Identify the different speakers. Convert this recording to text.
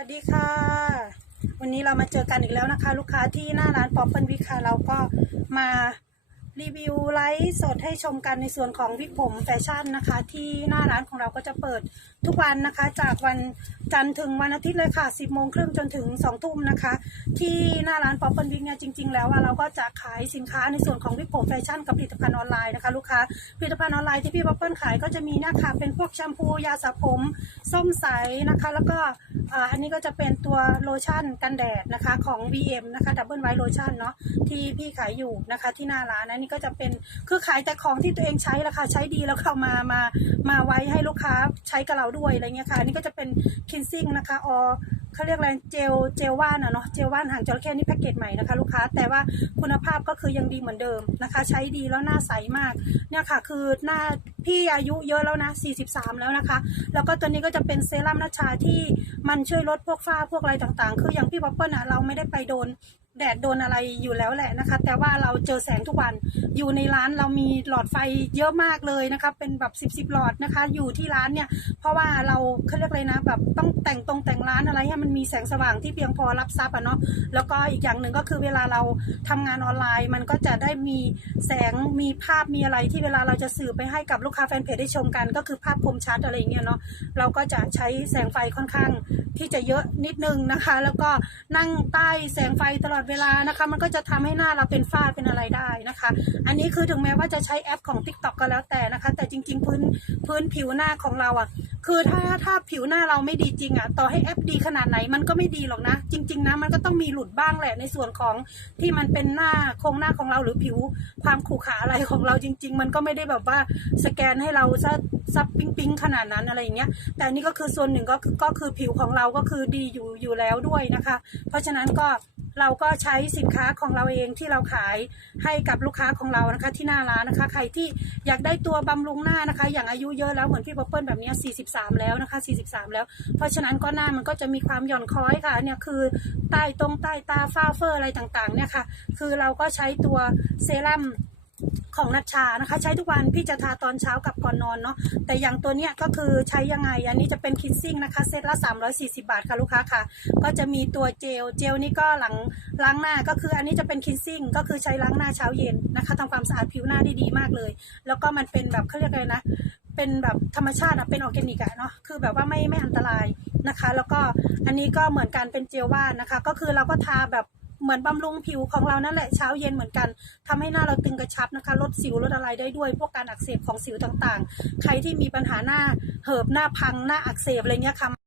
Speaker 1: วัสดีค่ะ วันนี้เรามาเจอกันอีกแล้วนะคะ ลูกค้าที่หน้าร้านป๊อปเปิลวิกค่ะเราก็มารีวิวไลฟ์สดให้ชมกันในส่วนของวิกผมแฟชั่นนะคะ ที่หน้าร้านของเราก็จะเปิดทุกวันนะคะ จากวันจันทร์ถึงวันอาทิตย์เลยค่ะ 10โมงครึ่งจนถึง2ทุ่มนะคะ ที่หน้าร้านป๊อปเปิลวิกเนี่ยจริง ๆ แล้วอะเราก็จะขายสินค้าในส่วนของวิกผมแฟชั่นกับผลิตภัณฑ์ออนไลน์นะคะลูกค้าผลิตภัณฑ์ออนไลน์ที่พี่ป๊อปเปิลขายก็จะมีเนี่ยค่ะเป็นพวกแชมพูยาสระผมส้มใสนะคะ แล้วก็ อ่าอันนี้ก็จะเป็นตัวโลชั่นกันแดดนะคะของ VM นะคะดับเบิลไวท์โลชั่นเนาะที่พี่ขายอยู่นะคะที่หน้าร้านนะนี่ก็จะเป็นคือขายแต่ของที่ตัวเองใช้ราคาใช้ดีแล้วเข้ามามามาไว้ให้ลูกค้าใช้กับเราด้วยอะไรเงี้ยค่ะอันนี้ก็จะเป็นคินซิ่งนะคะออเขาเรียกอะไรเจลเจลว่านอะเนาะเจลว่านหางจระเข้นี่แพ็กเกจใหม่นะคะลูกค้าแต่ว่าคุณภาพก็คือยังดีเหมือนเดิมนะคะ ใช้ดีแล้วหน้าใสมากเนี่ยค่ะคือหน้า พี่อายุเยอะแล้วนะ 43 แล้วนะคะ แล้วก็ตัวนี้ก็จะเป็นเซรั่มนัชชาที่มันช่วยลดพวกฝ้าพวกอะไรต่างๆ คืออย่างพี่ป๊อปเปิ้ลอะเราไม่ได้ไปโดน แดดโดนอะไรอยู่แล้วแหละนะคะ แต่ว่าเราเจอแสงทุกวันอยู่ในร้านเรามีหลอดไฟเยอะมากเลยนะคะเป็นแบบ10บสิบหลอดนะคะ อยู่ที่ร้านเนี่ย เพราะว่าเราเขาเรียกเลยนะแบบต้องแต่งตรงแต่งร้านอะไรให้มันมีแสงสว่างที่เพียงพอรับซับอะเนาะแล้วก็อีกอย่างหนึ่งก็คือเวลาเราทำงานออนไลน์ มันก็จะได้มีแสงมีภาพมีอะไรที่เวลาเราจะสื่อไปให้กับลูกค้าแฟนเพจได้ชมกัน ก็คือภาพคมชัดอะไรอย่างเงี้ยเนาะเราก็จะใช้แสงไฟค่อนข้าง ที่จะเยอะนิดนึงนะคะ แล้วก็นั่งใต้แสงไฟตลอดเวลานะคะ มันก็จะทำให้หน้าเราเป็นฝ้าเป็นอะไรได้นะคะ อันนี้คือถึงแม้ว่าจะใช้แอปของ Tik t o อก็แล้วแต่นะคะ แต่จริง ๆ พื้นพื้นผิวหน้าของเราอะ คือถ้าถ้าผิวหน้าเราไม่ดีจริงอะต่อให้แอปดีขนาดไหนมันก็ไม่ดีหรอกนะ จริง ๆนะมันก็ต้องมีหลุดบ้างแหละในส่วนของที่มันเป็นหน้าโครงหน้าของเราหรือผิวความขรุขระอะไรของเราจริง ๆ มันก็ไม่ได้แบบว่าสแกนให้เราซะซับปิ๊งปิงขนาดนั้นอะไรอย่างเงี้ย แต่นี่ก็คือส่วนหนึ่งก็ก็คือผิวของเราก็คือดีอยู่อยู่แล้วด้วยนะคะ เพราะฉะนั้นก็ เราก็ใช้สินค้าของเราเองที่เราขายให้กับลูกค้าของเรานะคะที่หน้าร้านนะคะ ใครที่อยากได้ตัวบำรุงหน้านะคะ อย่างอายุเยอะแล้วเหมือนพี่ป๊อปเปิลแบบนี้43 แล้วนะคะ 43 แล้ว เพราะฉะนั้นก็หน้ามันก็จะมีความหย่อนคล้อยค่ะเนี่ยคือใต้ตรงใต้ตาฝ้าเฟอร์อะไรต่างๆเนี่ยค่ะคือเราก็ใช้ตัวเซรั่ม ของนัชชานะคะ ใช้ทุกวันพี่จะทาตอนเช้ากับก่อนนอนเนาะแต่อย่างตัวเนี้ยก็คือใช้ยังไง อันนี้จะเป็นคินซิ่งนะคะเซตละ 340 บาทค่ะลูกค้าค่ะ ก็จะมีตัวเจลเจลนี่ก็หลังล้างหน้าก็คืออันนี้จะเป็นคินซิ่งก็คือใช้ล้างหน้าเช้าเย็นนะคะทำความสะอาดผิวหน้าได้ดีมากเลย แล้วก็มันเป็นแบบเขาเรียกอะไรนะเป็นแบบธรรมชาติอะเป็นออร์แกนิกอะเนาะคือแบบว่าไม่ไม่อันตรายนะคะ แล้วก็อันนี้ก็เหมือนกันเป็นเจลว่านนะคะ ก็คือเราก็ทาแบบ เหมือนบำรุงผิวของเรานั่นแหละเช้าเย็นเหมือนกันทำให้หน้าเราตึงกระชับนะคะ ลดสิวลดอะไรได้ด้วย พวกการอักเสบของสิวต่างๆ ใครที่มีปัญหาหน้าเหิบหน้าพังหน้าอักเสบอะไรเงี้ยค่ะ